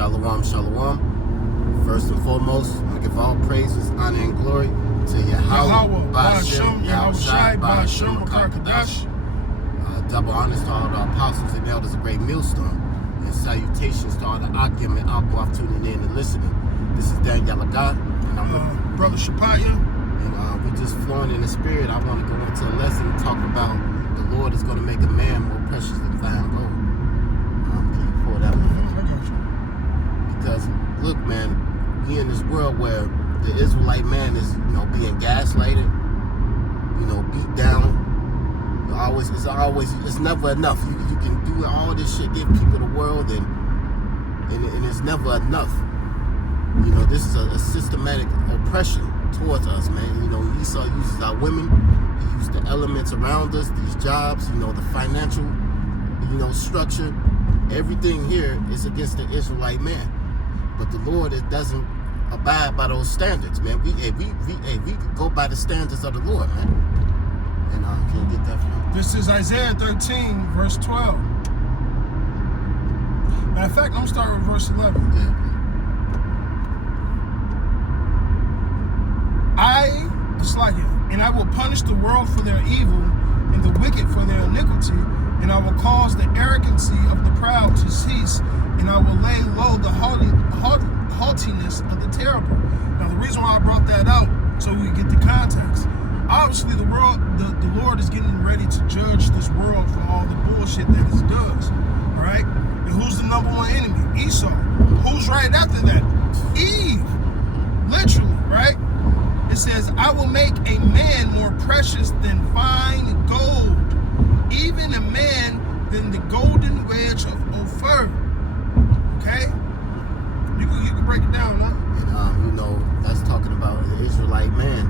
Shalom, shalom. First and foremost, I give all praises, honor, and glory to Yahweh, Ba'ashem, Yahushai, Ba'ashem, Makar-Kadash. Double honors to all the apostles and elders of Great Millstone. And salutations to all the Akim and Akwav tuning in and listening. This is Dan Yalaga, and I'm with Brother Shapaya. And we're just flowing in the spirit. I want to go into a lesson and talk about the Lord is going to make a man more precious than fine gold. Can you pull that one? I got you. Because look, man, we in this world where the Israelite man is, being gaslighted, beat down. It's never enough. You can do all this shit, give people the world, and it's never enough. This is a systematic oppression towards us, man. Esau uses our women, he used the elements around us, these jobs, the financial, structure. Everything here is against the Israelite man. But the Lord, it doesn't abide by those standards, man. We go by the standards of the Lord, man. And can you get that from? This is Isaiah 13, verse 12. Matter of fact, I'm starting with verse 11. Yeah. And I will punish the world for their evil and the wicked for their iniquity, and I will cause the arrogancy of the proud to cease, and I will lay low the haughtiness of the terrible. Now, the reason why I brought that out, so we get the context. Obviously, the Lord is getting ready to judge this world for all the bullshit that it does, right? And who's the number one enemy? Esau. Who's right after that? Eve. Literally, right? It says, I will make a man more precious than fine gold, even a man than the golden wedge of Ophir. Okay? You can break it down, huh? And, that's talking about the Israelite man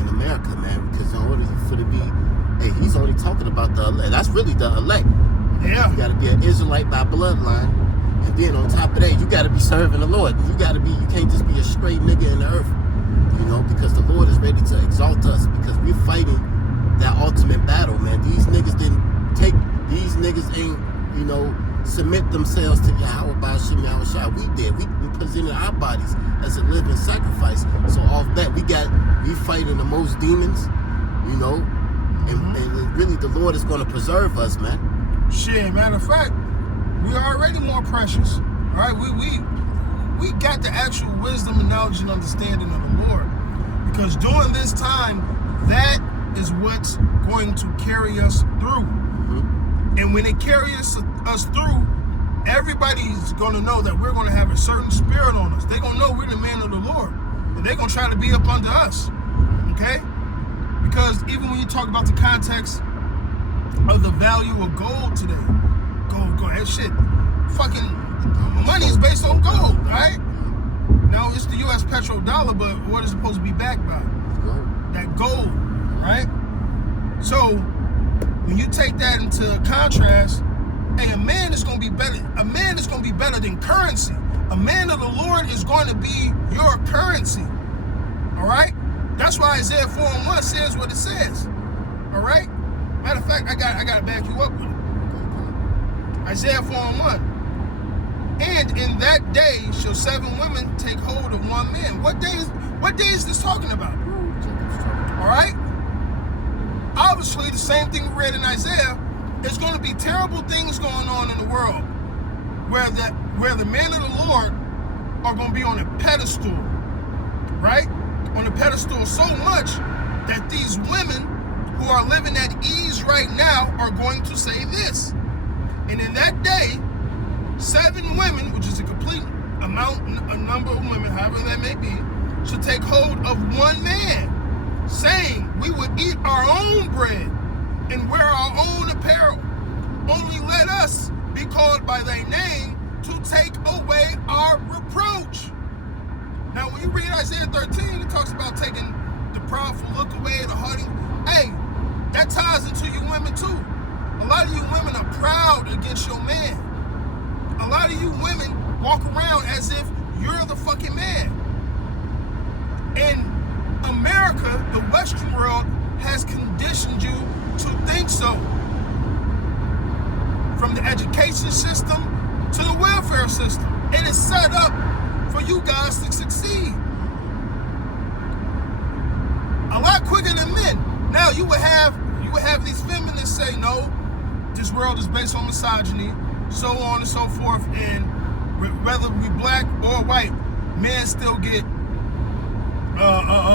in America, man, because in order for to be, he's only talking about the elect. That's really the elect. Yeah. You got to be an Israelite by bloodline, and then on top of that, you got to be serving the Lord. You can't just be a straight nigga in the earth, because the Lord is ready to exalt us, because we're fighting that ultimate battle, man. These niggas ain't, submit themselves to Yahweh, Ba'ashem, Yahushai. We did. We presented our bodies as a living sacrifice. So off that, we fighting the most demons, and really the Lord is going to preserve us, man. Shit, matter of fact, we are already more precious, right? We got the actual wisdom and knowledge and understanding of the Lord, because during this time, that is what's going to carry us through. And when it carries us through, everybody's going to know that we're going to have a certain spirit on us. They're going to know we're the man of the Lord. And they're going to try to be up under us. Okay? Because even when you talk about the context of the value of gold today, gold, that shit, fucking money is based on gold, right? Now, it's the U.S. petrodollar, but what is it supposed to be backed by? That gold, right? So, when you take that into contrast, a man is going to be better. A man is going to be better than currency. A man of the Lord is going to be your currency. All right? That's why Isaiah 4:1 says what it says. All right? Matter of fact, I got to back you up with it. Isaiah 4:1. And in that day shall 7 women take hold of one man. What day is this talking about? All right? Obviously, the same thing we read in Isaiah, there's going to be terrible things going on in the world where the men of the Lord are going to be on a pedestal, right? On a pedestal so much that these women who are living at ease right now are going to say this. And in that day, 7 women, which is a complete a number of women, however that may be, should take hold of one man, saying, we would eat our own bread and wear our own apparel. Only let us be called by thy name to take away our reproach. Now, when you read Isaiah 13, it talks about taking the proudful look away, the haughty. Hey, that ties into you women too. A lot of you women are proud against your man. A lot of you women walk around as if you're the fucking man. And America, the Western world, has conditioned you to think so. From the education system to the welfare system. It is set up for you guys to succeed. A lot quicker than men. Now you would have these feminists say, no, this world is based on misogyny, so on and so forth, and whether we black or white, men still get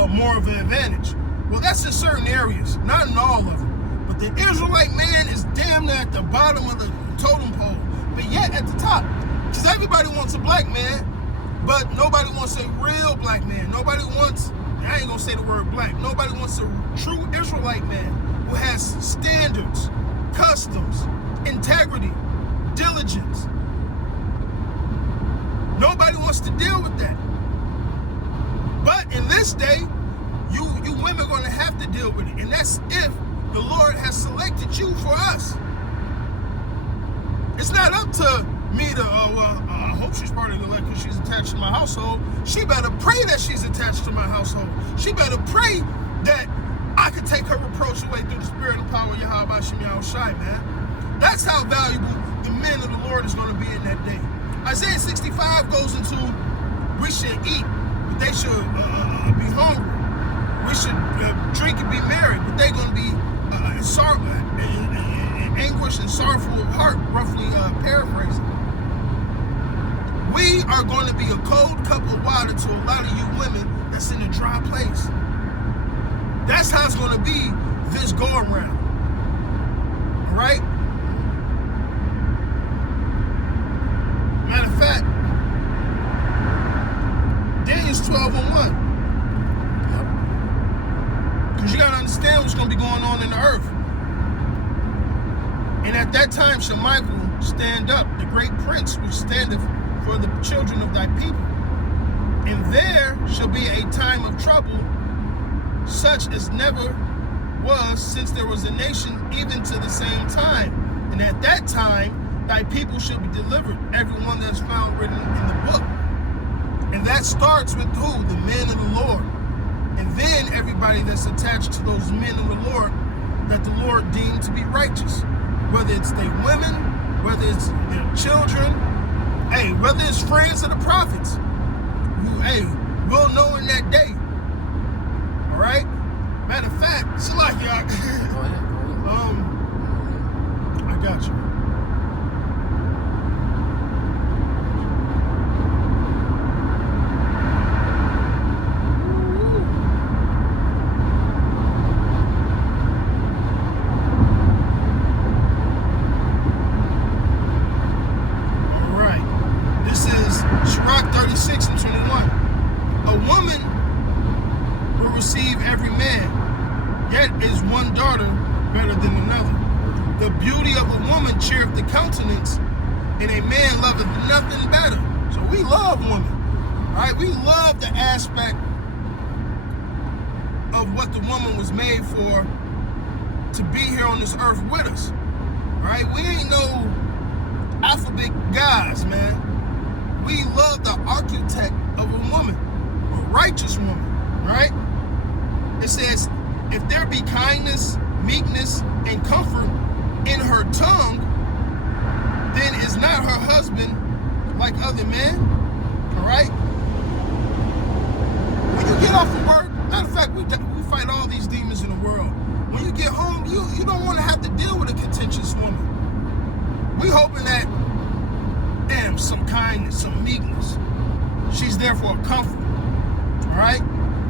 more of an advantage. Well, that's in certain areas, not in all of them. But the Israelite man is damn near at the bottom of the totem pole, but yet at the top. Because everybody wants a black man, but nobody wants a real black man. Nobody wants, I ain't gonna say the word black, nobody wants a true Israelite man who has standards, customs, integrity, diligence. Nobody wants to deal with that. But in this day, you women are going to have to deal with it. And that's if the Lord has selected you for us. It's not up to me to, I hope she's part of the elect because she's attached to my household. She better pray that she's attached to my household. She better pray that I could take her reproach away through the spirit and power of Yahweh Shem Yahushai, man. That's how valuable the men of the Lord is going to be in that day. Isaiah 65 goes into, we should eat, but they should be hungry. We should drink and be merry, but they're going to be in anguish and sorrowful of heart, roughly paraphrasing. We are going to be a cold cup of water to a lot of you women that's in a dry place. That's how it's going to be this go around. All right? Matter of fact, Daniel's 12:1. Because you got to understand what's going to be going on in the earth. And at that time shall Michael stand up, the great prince which standeth for the children of thy people. And there shall be a time of trouble, such as never was since there was a nation, even to the same time. And at that time, thy people shall be delivered, everyone that's found written in the book. And that starts with who? The men of the Lord. And then everybody that's attached to those men of the Lord that the Lord deemed to be righteous. Whether it's their women, whether it's their children, hey, whether it's friends of the prophets, who, hey, we'll know in that day. All right? Matter of fact, it's like y'all. I got you. And a man loveth nothing better. So we love women, right? We love the aspect of what the woman was made for, to be here on this earth with us, right? We ain't no alphabet guys, man. We love the architect of a woman, a righteous woman, right? It says, if there be kindness, meekness, and comfort in her tongue, then is not her husband like other men, all right? When you get off of work, matter of fact, we fight all these demons in the world. When you get home, you don't want to have to deal with a contentious woman. We hoping that, damn, some kindness, some meekness. She's there for a comfort, all right?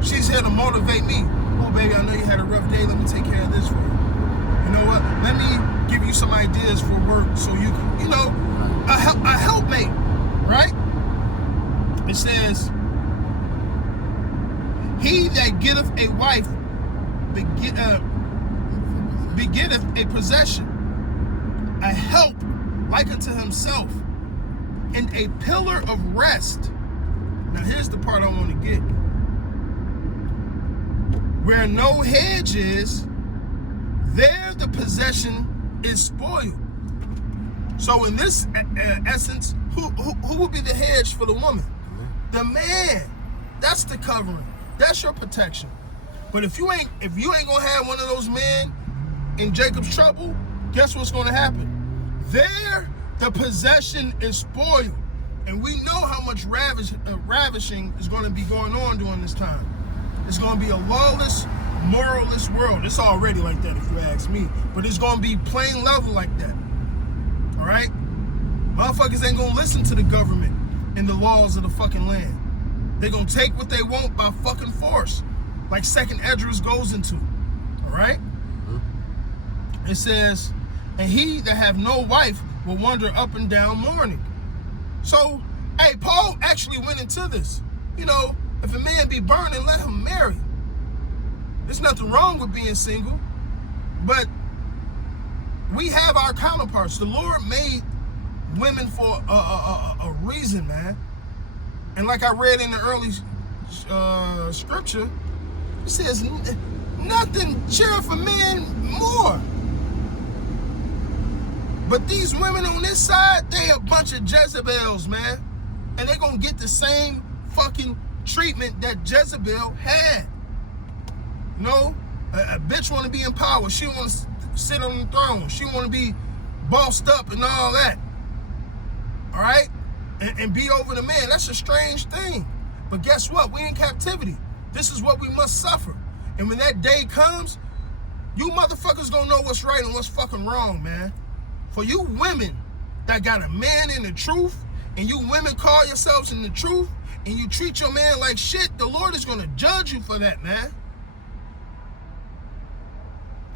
She's here to motivate me. Oh, baby, I know you had a rough day. Let me take care of this for you. You know what? Let me give you some ideas for work so you can, you know, a helpmate, right? It says, he that getteth a wife begetteth a possession, a help like unto himself, and a pillar of rest. Now here's the part I want to get. Where no hedge is, there the possession is spoiled. So in this essence, who will be the hedge for the woman? The man. That's the covering. That's your protection. But if you ain't gonna have one of those men in Jacob's trouble, guess what's gonna happen? There the possession is spoiled. And we know how much ravishing is going to be going on during this time. It's going to be a lawless, moralless world. It's already like that if you ask me. But it's going to be plain level like that. All right? Motherfuckers ain't going to listen to the government and the laws of the fucking land. They're going to take what they want by fucking force. Like 2nd Esdras goes into. All right? It says, and he that have no wife will wander up and down mourning. So, hey, Paul actually went into this. You know, if a man be burning, let him marry. There's nothing wrong with being single. But we have our counterparts. The Lord made women for a reason, man. And like I read in the early scripture, it says, nothing cheereth a man more. But these women on this side, they a bunch of Jezebels, man. And they're going to get the same fucking treatment that Jezebel had. You know, a bitch want to be in power. She want to sit on the throne. She want to be bossed up and all that. All right? And be over the man. That's a strange thing. But guess what? We in captivity. This is what we must suffer. And when that day comes, you motherfuckers gonna know what's right and what's fucking wrong, man. For you women that got a man in the truth, and you women call yourselves in the truth, and you treat your man like shit, the Lord is gonna judge you for that, man.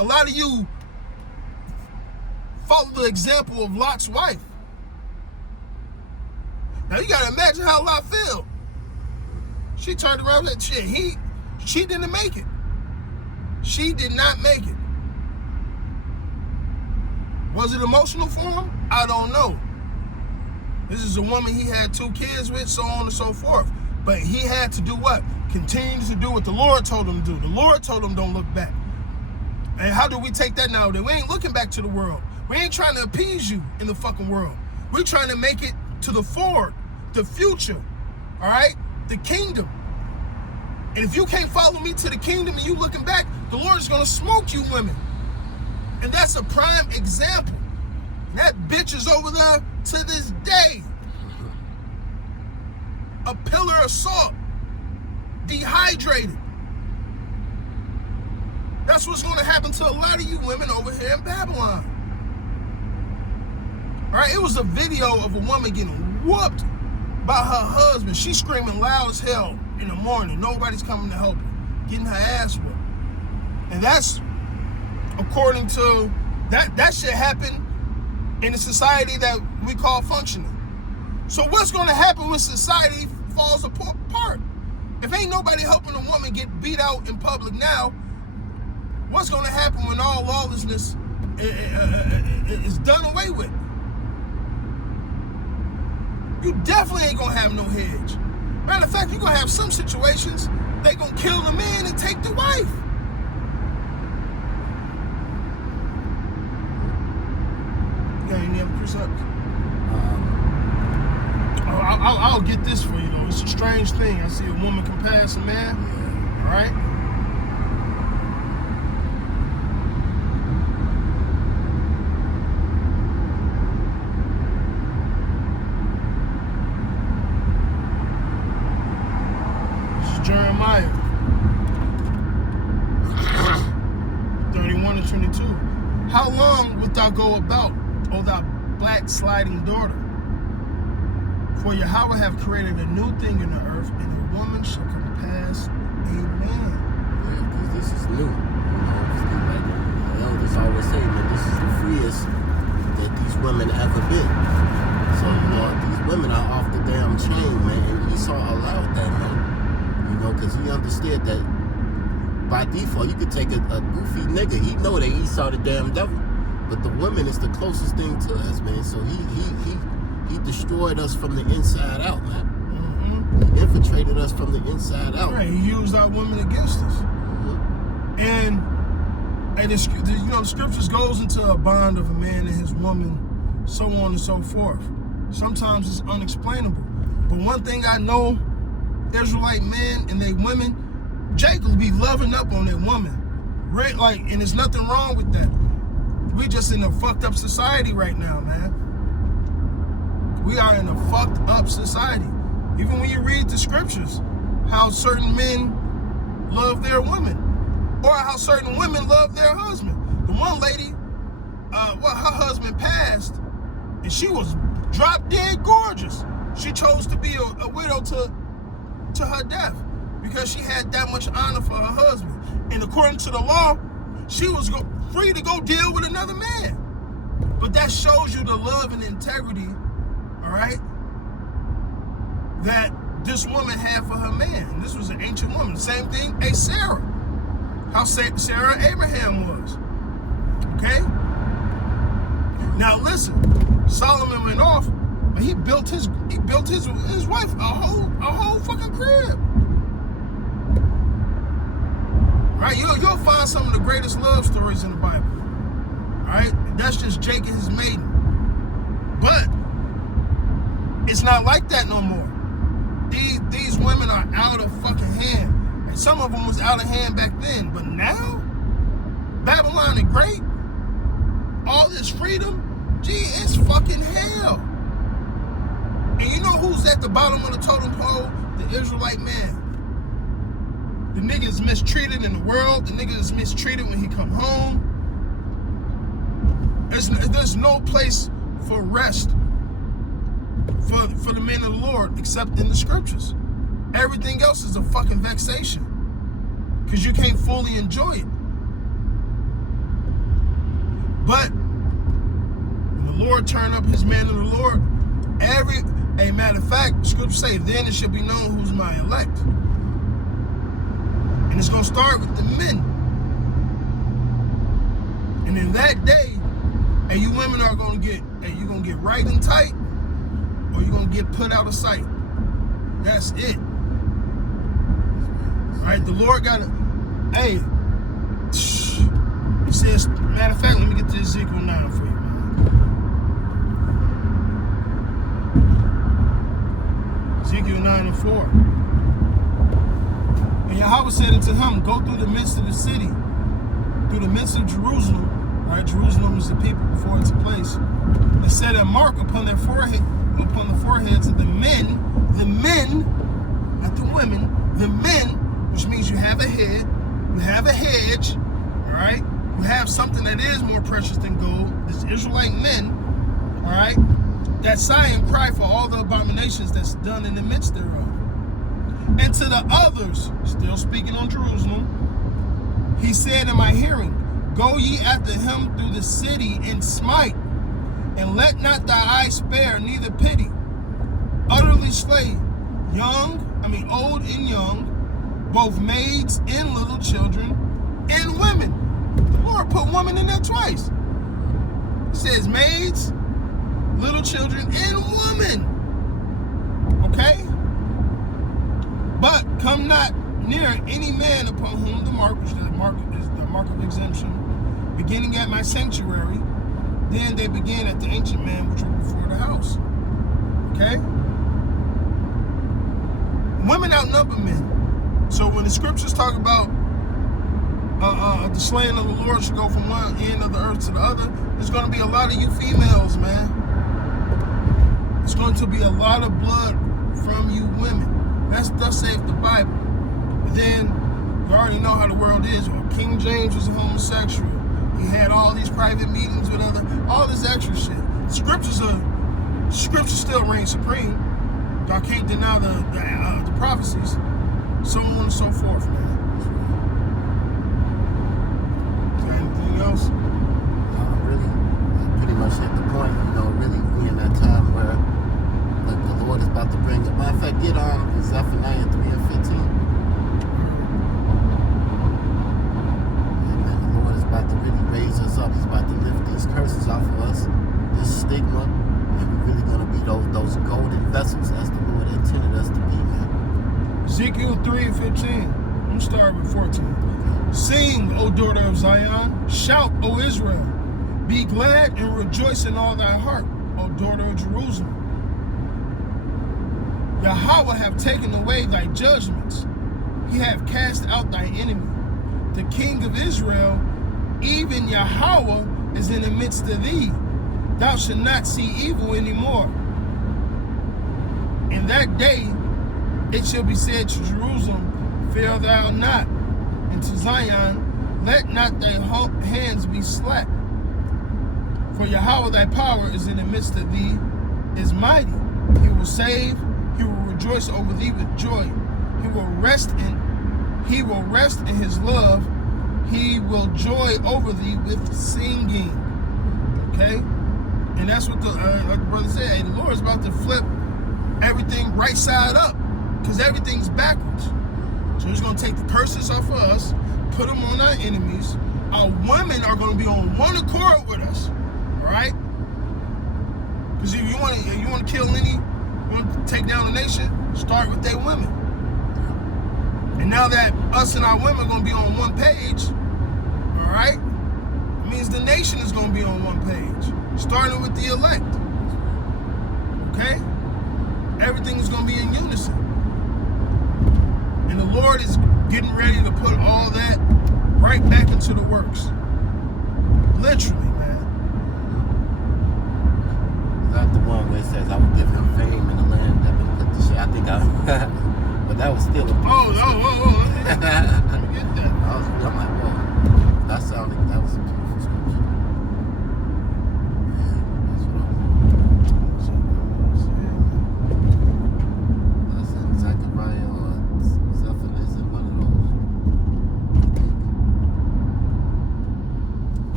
A lot of you follow the example of Lot's wife. Now you gotta imagine how Lot felt. She turned around and said, shit, she didn't make it. She did not make it. Was it emotional for him? I don't know. This is a woman he had 2 kids with, so on and so forth. But he had to do what? Continue to do what the Lord told him to do. The Lord told him don't look back. And how do we take that now? That we ain't looking back to the world. We ain't trying to appease you in the fucking world. We're trying to make it to the forward, the future, all right? The kingdom. And if you can't follow me to the kingdom and you looking back, the Lord is going to smoke you women. And that's a prime example. That bitch is over there to this day. A pillar of salt. Dehydrated. That's what's going to happen to a lot of you women over here in Babylon. All right, it was a video of a woman getting whooped by her husband. She's screaming loud as hell in the morning. Nobody's coming to help her. Getting her ass whooped. And that's according to that shit happened in a society that we call functioning. So what's going to happen when society falls apart? If ain't nobody helping a woman get beat out in public now, what's going to happen when all lawlessness is done away with? You definitely ain't going to have no hedge. Matter of fact, you're going to have some situations they going to kill the man and take the wife. You got any other precepts? I'll get this for you, though. It's a strange thing. I see a woman can pass a man. All right? Jeremiah 31:22. How long wilt thou go about, O thou backsliding daughter? For Yahweh have created a new thing in the earth, and a woman shall compass a man. Yeah, because this is new. Like the elders always say, man, this is the freest that these women ever been. So, these women are off the damn chain, man, and Esau allowed that, man. Because he understood that by default you could take a goofy nigga. He know that Esau the damn devil, but the woman is the closest thing to us, man. So he destroyed us from the inside out, man. Mm-hmm. He infiltrated us from the inside out. Right, he used our women against us. Mm-hmm. And the scriptures goes into a bond of a man and his woman, so on and so forth. Sometimes it's unexplainable, but one thing I know. Israelite men and they women, Jacob be loving up on their woman. Right, like, and there's nothing wrong with that. We just in a fucked up society right now, man. We are in a fucked up society. Even when you read the scriptures, how certain men love their women, or how certain women love their husband. The one lady, her husband passed, and she was drop dead gorgeous. She chose to be a widow to her death because she had that much honor for her husband. And according to the law, she was free to go deal with another man. But that shows you the love and integrity, all right, that this woman had for her man. This was an ancient woman. Same thing, Sarah. How Sarah Abraham was. Okay? Now listen, Solomon went off, but he built his wife a whole fucking crib. Right? You'll find some of the greatest love stories in the Bible. Right? That's just Jake and his maiden. But it's not like that no more. These women are out of fucking hand. And some of them was out of hand back then. But now, Babylon the Great, all this freedom, gee, it's fucking hell. And you know who's at the bottom of the totem pole? The Israelite man. The nigga is mistreated in the world. The nigga is mistreated when he come home. There's no place for rest for the men of the Lord except in the scriptures. Everything else is a fucking vexation because you can't fully enjoy it. But when the Lord turned up his man of the Lord, a matter of fact, scripture say, then it shall be known who's my elect. And it's going to start with the men. And in that day, you women are going to get, you're going to get right and tight, or you're going to get put out of sight. That's it. Right? The Lord got to, it says, matter of fact, let me get to Ezekiel 9 for you, man. Ezekiel 9 and 4. And Yahweh said unto him, go through the midst of the city, through the midst of Jerusalem. Right? Jerusalem is the people before it's a place. And set a mark upon their forehead, upon the foreheads of the men, not the women, the men, which means you have a head, you have a hedge, all right? You have something that is more precious than gold. This Israelite men, all right, that sigh and cry for all the abominations that's done in the midst thereof. And to the others, still speaking on Jerusalem, he said in my hearing, go ye after him through the city and smite, and let not thy eye spare, neither pity. Utterly slay old and young, both maids and little children, and women. The Lord put woman in there twice. It says maids, little children, and women. Okay? But come not near any man upon whom the mark, which is the mark of exemption, beginning at my sanctuary, then they began at the ancient man which were before the house. Okay? Women outnumber men. So when the scriptures talk about the slaying of the Lord should go from one end of the earth to the other, there's going to be a lot of you females, man. It's going to be a lot of blood from you women. That's thus saith the Bible. But then you already know how the world is. King James was a homosexual. He had all these private meetings with all this extra shit. Scriptures still reign supreme. Y'all can't deny the prophecies, so on and so forth, man. Is there anything else? Really, pretty much hit the point. Really, we in that time where the Lord is about to bring. Matter of fact, get on Zephaniah 3 and 15. About to really raise us up. He's about to lift these curses off of us, this stigma, and we're really going to be those golden vessels as the Lord intended us to be, man. Ezekiel 3 and 15. I'm going to start with 14. Sing, O daughter of Zion. Shout, O Israel. Be glad and rejoice in all thy heart, O daughter of Jerusalem. Yahweh have taken away thy judgments. He have cast out thy enemy. The King of Israel, even Yahweh, is in the midst of thee. Thou shalt not see evil anymore. In that day it shall be said to Jerusalem, fear thou not, and to Zion, let not thy hands be slack. For Yahweh thy power is in the midst of thee, is mighty. He will save, he will rejoice over thee with joy. He will rest in his love. He will joy over thee with singing. Okay? And that's what like the brother said, hey, the Lord is about to flip everything right side up, because everything's backwards. So he's going to take the curses off of us, put them on our enemies. Our women are going to be on one accord with us. All right? Because if you want to kill you want to take down a nation, start with their women. And now that us and our women are going to be on one page, all right, it means the nation is going to be on one page, starting with the elect. Okay? Everything is going to be in unison. And the Lord is getting ready to put all that right back into the works. Literally, man. Not the one where it says, I will give him fame in the land that been put to shame. I think but that was still a Oh. Let me get that. I'm like, whoa. That was a beautiful scripture. That's in Zechariah or Zephaniah, in one of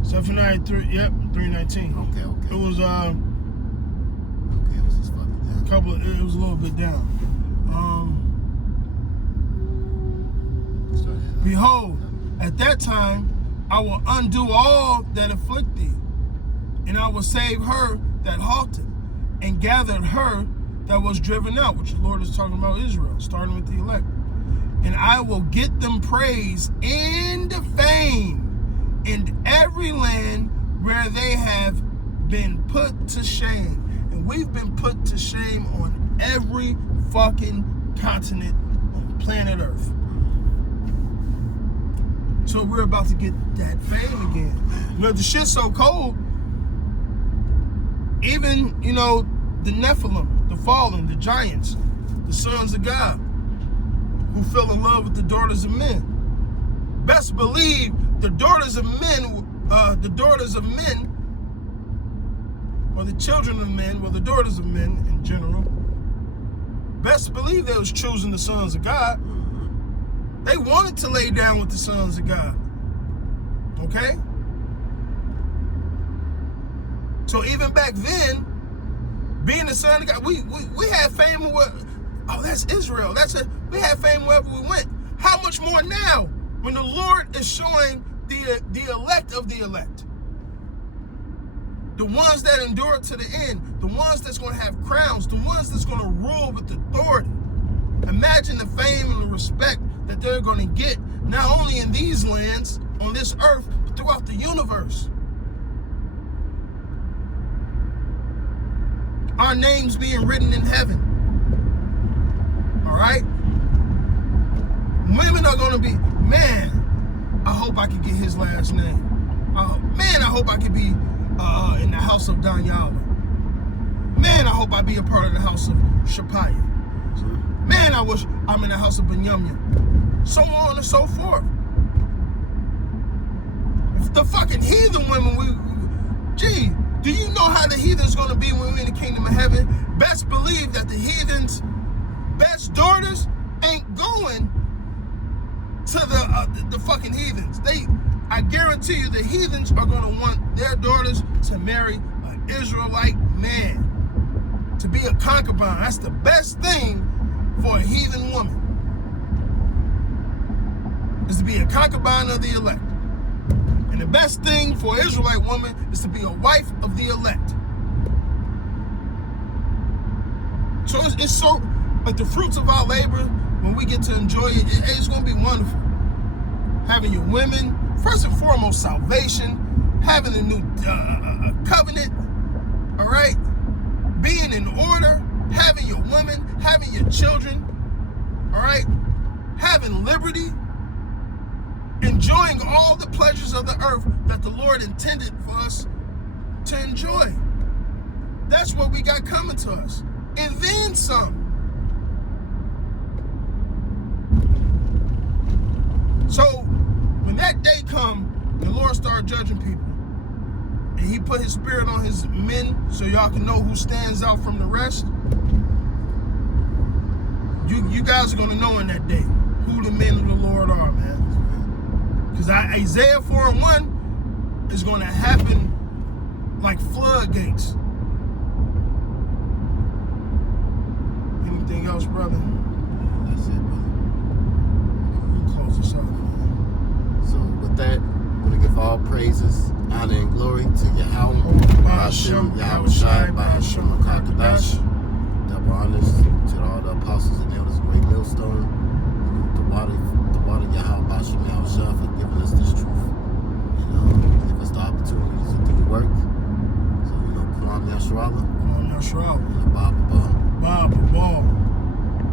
those. Zephaniah 3:19. Okay. It was Okay, it was just fucking down. it was a little bit down. Behold, at that time I will undo all that afflict thee, and I will save her that halted, and gathered her that was driven out, which the Lord is talking about Israel, starting with the elect. And I will get them praise and fame in every land where they have been put to shame. And we've been put to shame on every fucking continent on planet Earth. So we're about to get that fame again. You know, the shit's so cold, even, the Nephilim, the fallen, the giants, the sons of God, who fell in love with the daughters of men. Best believe the daughters of men, or the children of men, the daughters of men in general, best believe they was choosing the sons of God. They wanted to lay down with the sons of God. Okay? So even back then, being the son of God, we had fame. That's Israel. We had fame wherever we went. How much more now when the Lord is showing the elect of the elect? The ones that endure to the end, the ones that's going to have crowns, the ones that's going to rule with authority. Imagine the fame and the respect that they're going to get, not only in these lands, on this earth, but throughout the universe. Our names being written in heaven. All right? Women are going to be, man, I hope I could get his last name. Man, I hope I could be in the house of Daniel. Man, I hope I be a part of the house of Shapaya. Man, I wish I'm in the house of Benjamin. So on and so forth. If the fucking heathen women, do you know how the heathen's gonna be when we're in the kingdom of heaven? Best believe that the heathen's best daughters ain't going to the fucking heathens. I guarantee you the heathens are gonna want their daughters to marry an Israelite man, to be a concubine. That's the best thing for a heathen woman, is to be a concubine of the elect. And the best thing for an Israelite woman is to be a wife of the elect. So it's so, like, the fruits of our labor, when we get to enjoy it, it's going to be wonderful. Having your women, first and foremost, salvation, having a new covenant, all right? Being in order, having your women, having your children, all right? Having liberty, enjoying all the pleasures of the earth that the Lord intended for us to enjoy. That's what we got coming to us. And then some. So when that day come, the Lord started judging people. And he put his spirit on his men so y'all can know who stands out from the rest. You guys are going to know in that day who the men of the Lord are, man. Because Isaiah 4:1 is going to happen like floodgates. Anything else, brother? That's it, brother. We'll close this out, man. So with that, I'm going to give all praises, honor, and glory to Yahweh, Ba'ashem, Yahweh Shai, Ba'ashem, Kakadash. Double honors to all the apostles and elders of Great Millstone. The water Yahweh, Ba'ashem, Yahweh Shai for giving us this truth. Give us the opportunity to do the work. So, Kalam Yasharallah. Come on, Yashua. And the Bible.